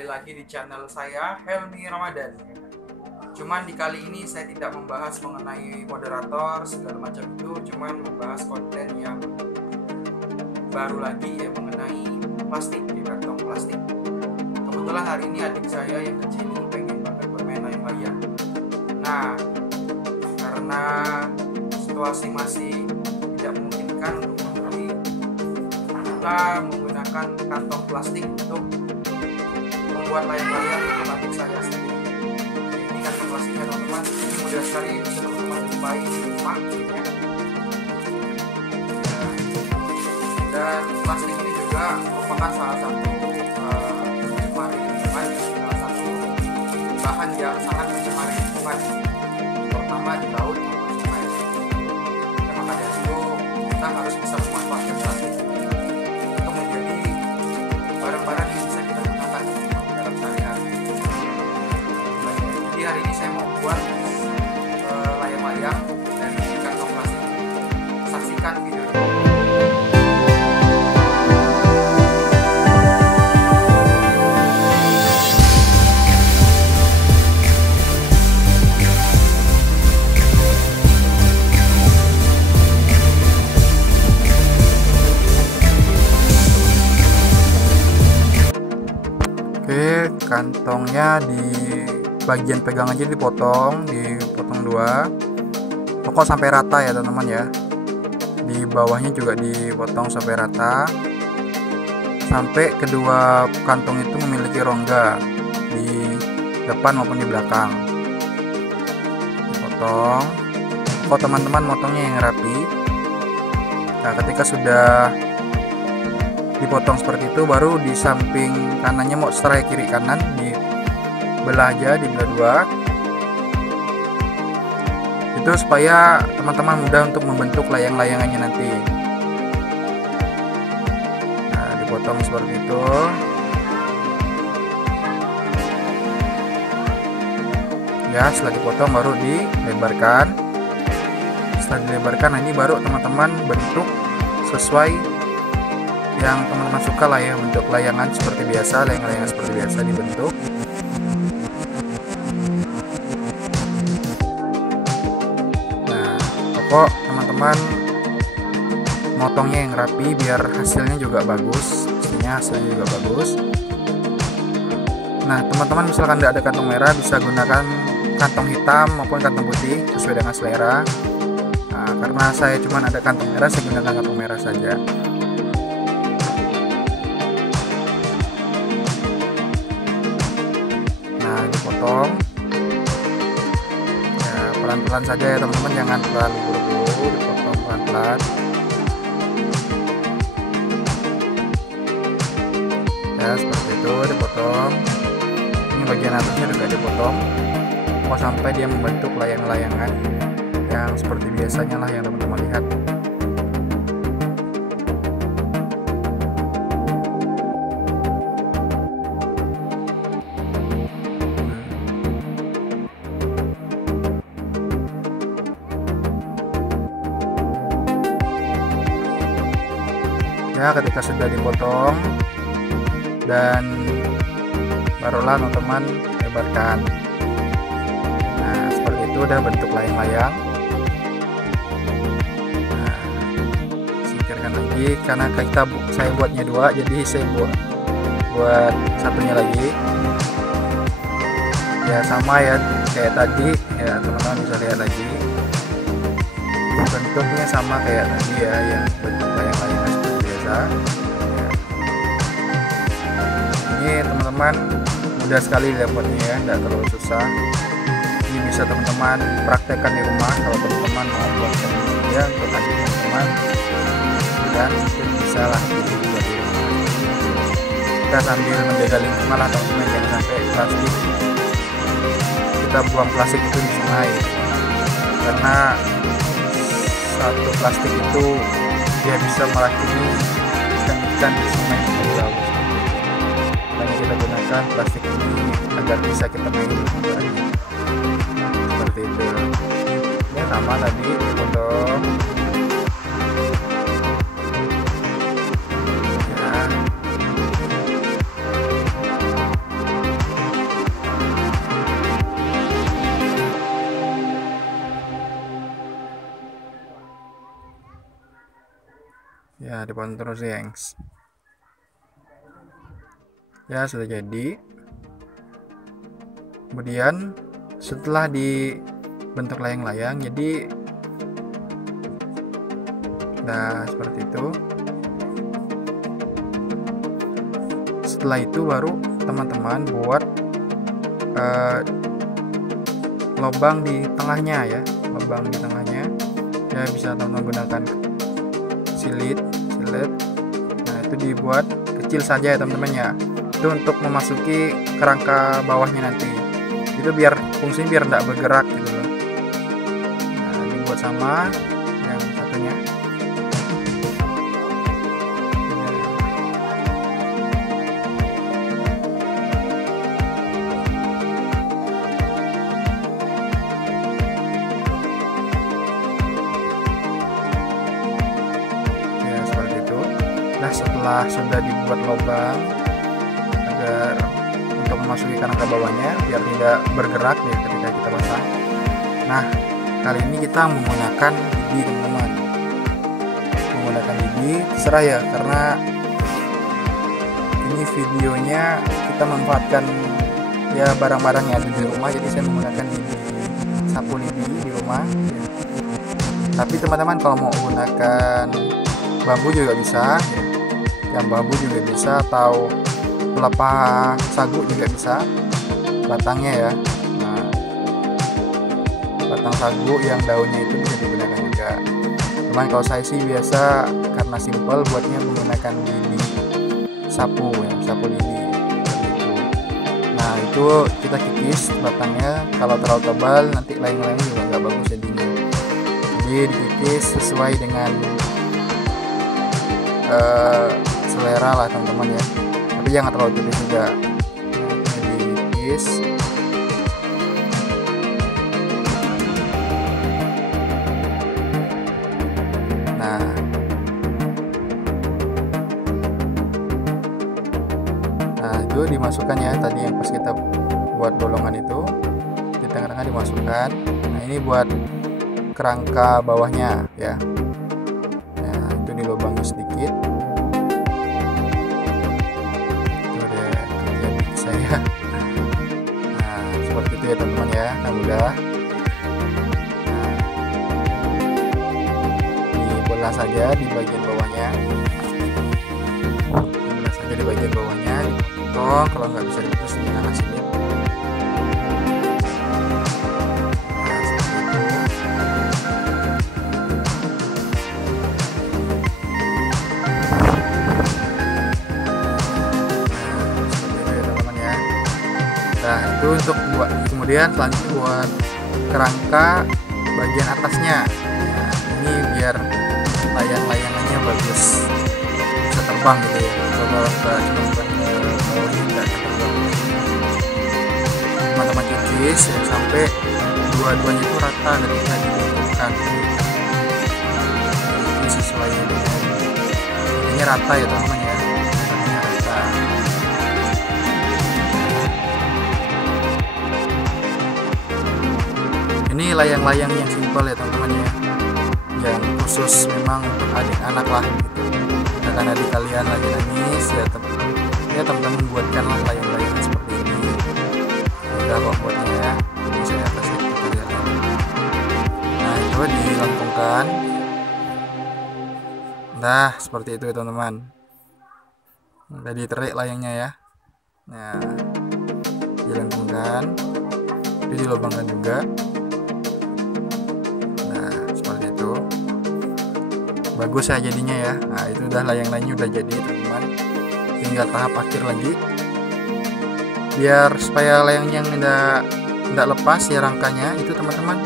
kembali lagi di channel saya, Helmi Ramadan. Cuman di kali ini saya tidak membahas mengenai moderator segala macam itu, cuman membahas konten yang baru lagi, ya, mengenai plastik, ya, kantong plastik. Kebetulan hari ini adik saya yang kecil ini pengen banget bermain layang-layang. Nah, karena situasi masih tidak memungkinkan untuk membeli, kita menggunakan kantong plastik untuk membuat layang-layang untuk adik saya sendiri. Ini kantong plastiknya teman-teman, ini mudah sekali bisa teman-teman jumpai di rumah, ya. Dan plastik ini juga merupakan salah satu pencemar lingkungan, salah satu bahan yang sangat mencemari lingkungan, terutama di laut maupun sungai. Dan maka dari itu kita harus bisa memanfaatkan plastik untuk menjadi barang-barang yang bisa kita gunakan dalam sehari-hari. Jadi hari ini saya mau buat layang-layang dan kantong plastik. Saksikan video ini. Oke, kantongnya di bagian pegang aja dipotong dua, pokok sampai rata ya teman-teman ya. Di bawahnya juga dipotong sampai rata, sampai kedua kantong itu memiliki rongga di depan maupun di belakang. Dipotong, pokok teman-teman motongnya yang rapi. Nah, ketika sudah dipotong seperti itu, baru di samping kanannya mau setelah kiri kanan dibelah aja, dibelah dua, itu supaya teman-teman mudah untuk membentuk layang-layangannya nanti. Nah, dipotong seperti itu. Ya, setelah dipotong baru dilebarkan. Setelah dilebarkan, nah ini baru teman-teman bentuk sesuai yang teman-teman suka lah ya, bentuk layangan seperti biasa, layang-layangan seperti biasa dibentuk. Nah, pokok teman-teman motongnya yang rapi biar hasilnya juga bagus, hasilnya juga bagus. Nah, teman-teman misalkan tidak ada kantong merah, bisa gunakan kantong hitam maupun kantong putih sesuai dengan selera. Nah, karena saya cuma ada kantong merah, saya gunakan kantong merah saja. Dipotong ya, pelan-pelan saja ya teman-teman, jangan terlalu buru-buru, dipotong pelan-pelan ya, seperti itu dipotong. Ini bagian atasnya juga dipotong sampai dia membentuk layang-layangan yang seperti biasanya lah yang teman-teman lihat. Ya, ketika sudah dipotong dan barulah teman-teman lebarkan. Nah, seperti itu udah bentuk layang-layang. Nah, singkirkan lagi karena saya buatnya dua, jadi saya buat satunya lagi. Ya, sama ya kayak tadi ya, teman-teman bisa lihat lagi bentuknya sama kayak tadi ya, yang bentuk layang-layang ya. Ini teman-teman mudah sekali dapatnya ya, tidak terlalu susah. Ini bisa teman-teman praktekkan di rumah kalau teman-teman mau buat ya untuk adik teman-teman, dan mungkin bisa lah buat di rumah. Kita sambil menjaga lingkungan lah teman-teman, jangan sampai plastik kita buang plastik itu di sungai, karena satu plastik itu dia bisa meracuni ikan di sungai dan laut. Makanya kita gunakan plastik ini agar bisa kita main seperti itu. Ini sama tadi dipotong ya. Ya, dipotong terus gengs. Ya, sudah jadi. Kemudian setelah dibentuk layang-layang, jadi nah seperti itu. Setelah itu baru teman-teman buat lubang di tengahnya ya, lubang di tengahnya ya, bisa teman-teman gunakan silet. Nah, itu dibuat kecil saja ya teman-teman ya, itu untuk memasuki kerangka bawahnya nanti, itu biar fungsinya biar tidak bergerak gitu loh. Nah, dibuat sama yang satunya. Nah, setelah sudah dibuat lubang agar untuk memasuki kerangka bawahnya biar tidak bergerak ya ketika kita pasang. Nah, kali ini kita menggunakan lidi teman-teman, menggunakan lidi terserah ya, karena ini videonya kita memanfaatkan ya barang-barang yang ada di rumah, jadi saya menggunakan lidi, sapu lidi di rumah. Tapi teman-teman kalau mau menggunakan bambu juga bisa, yang bambu juga bisa, atau pelepah sagu juga bisa, batangnya ya. Nah, batang sagu yang daunnya itu bisa digunakan juga. Cuman kalau saya sih biasa karena simple buatnya menggunakan lidi sapu ya, sapu lidi gitu. Nah, itu kita kikis batangnya, kalau terlalu tebal nanti layang-layang juga nggak bagus jadinya. Jadi dikikis sesuai dengan selera lah teman-teman ya, tapi jangan terlalu tipis juga. Dikikis. Nah itu dimasukkan ya, tadi yang pas kita buat bolongan itu di tengah-tengah dimasukkan. Nah ini buat kerangka bawahnya ya. Nah itu dilubangi sedikit. Nah seperti itu ya teman-teman ya. Nah udah, dibelah saja di bagian bawahnya, dibelah saja di bagian bawahnya, dipotong. Kalau nggak bisa diputus dengan hasilnya. Nah seperti itu. Nah itu untuk buat, kemudian selanjutnya buat kerangka bagian atasnya. Nah, ini biar layang-layangannya bagus, bisa terbang gitu ya. Kalau teman-teman kikis ya, sampai dua-duanya itu rata ketika dibungkuskan. Ini sesuai dengan ini rata ya teman-teman ya. Ini layang-layang yang simpel ya teman-teman ya, yang khusus memang untuk adik-anak lah gitu. Misalkan adik kalian lagi nangis ya teman-teman buatkanlah layang-layang seperti ini. Udah kok buatnya ya, ini saya kasih tutorialnya. Nah itu dilengkungkan. Nah seperti itu ya teman-teman, udah diterik layangnya ya. Nah dilengkungkan, itu dilubangkan juga. Bagus ya jadinya ya. Nah itu udah layang-layangnya udah jadi teman-teman, tinggal tahap akhir lagi biar supaya layangnya tidak lepas ya rangkanya itu teman-teman.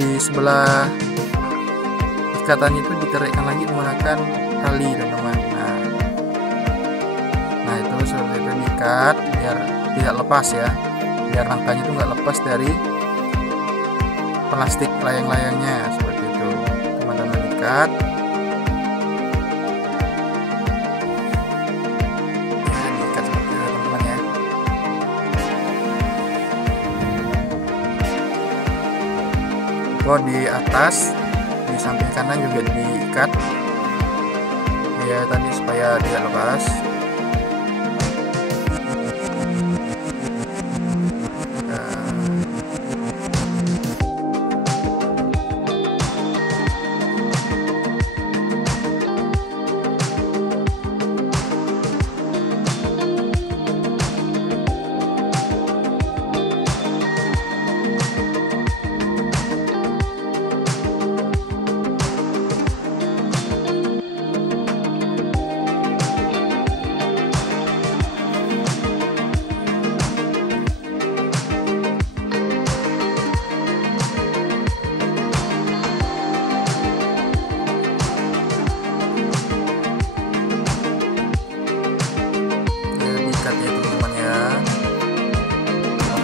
Di sebelah ikatannya itu diterikkan lagi menggunakan tali teman-teman. Nah itu seperti itu diikat biar tidak lepas ya, biar rangkanya itu nggak lepas dari plastik layang-layangnya. Seperti itu teman-teman, ikat. Di atas, di samping kanan juga diikat. ya tadi supaya tidak lepas.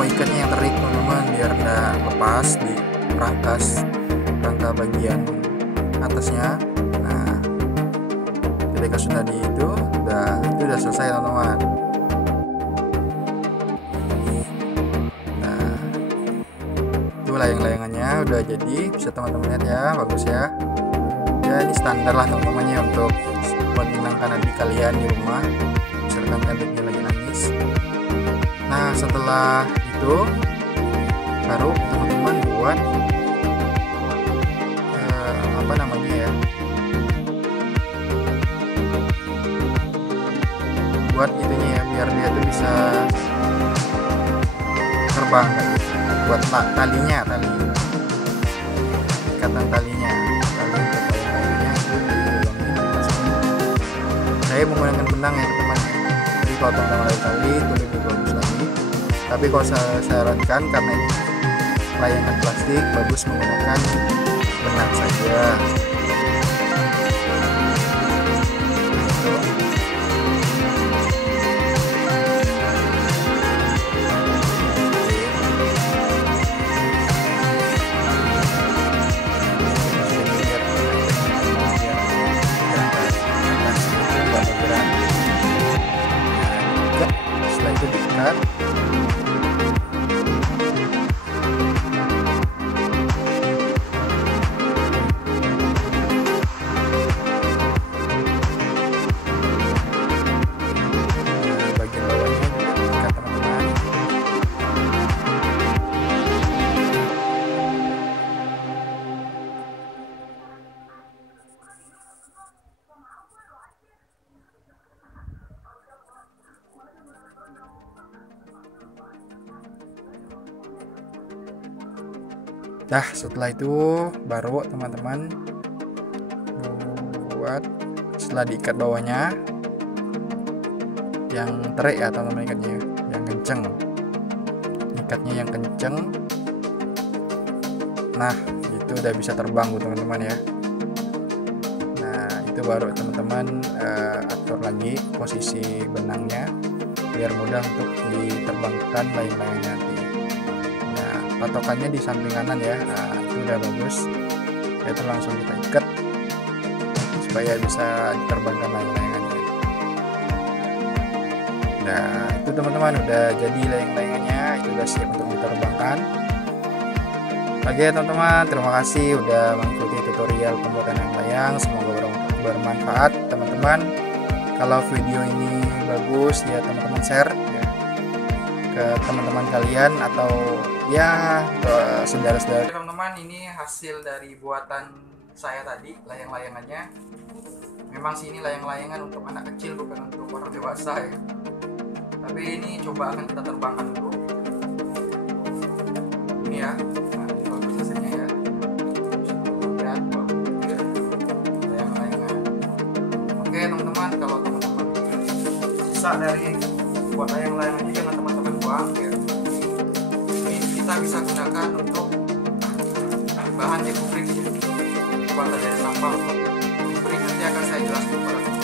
Ikatnya yang terik teman-teman biar enggak lepas di rangka bagian atasnya. Nah, ketika sudah itu udah selesai teman-teman. Nah, itu layang-layangannya udah jadi, bisa teman-teman lihat ya, bagus ya. Ya ini standar lah teman-temannya untuk menenangkan adik kalian di rumah misalkan adiknya lagi nangis. Nah setelah itu baru teman-teman buat apa namanya ya, buat itunya ya, biar dia tuh bisa terbang kayak gitu. Buat tali ikatan talinya saya menggunakan benang ya teman-teman. Jadi kalau teman-teman lagi tali itu lebih bagus lagi, tapi kalau saya sarankan karena ini layangan plastik, bagus menggunakan benang saja. Setelah itu diikat. Nah setelah itu baru teman-teman buat, setelah diikat bawahnya yang terik ya teman-teman, ikatnya yang kenceng, ikatnya yang kenceng. Nah itu udah bisa terbang teman-teman ya. Nah itu baru teman-teman atur lagi posisi benangnya biar mudah untuk diterbangkan layang-layangnya nanti. Patokannya di samping kanan ya. Nah, itu udah bagus, itu langsung kita ikat supaya bisa diterbangkan layang-layangannya. Nah itu teman-teman udah jadi layang-layangannya, itu udah siap untuk diterbangkan. Oke teman-teman, terima kasih udah mengikuti tutorial pembuatan layang-layang, semoga bermanfaat teman-teman. Kalau video ini bagus ya teman-teman share ya ke teman-teman kalian atau ya saudara-saudara. Teman-teman, ini hasil dari buatan saya tadi, layang-layangannya. Memang sih ini layang-layangan untuk anak kecil, bukan untuk orang dewasa ya. Tapi ini coba akan kita terbangkan dulu. Ini ya. Nah, ini bagus hasilnya ya. Lihat, layang-layangan. Oke teman-teman, kalau teman-teman bisa dari buat layang-layangan juga dengan teman-teman buang ya. Kita bisa gunakan untuk bahan ekobrik, buatan dari sampah. Ekobrik nanti akan saya jelaskan pada teman-teman.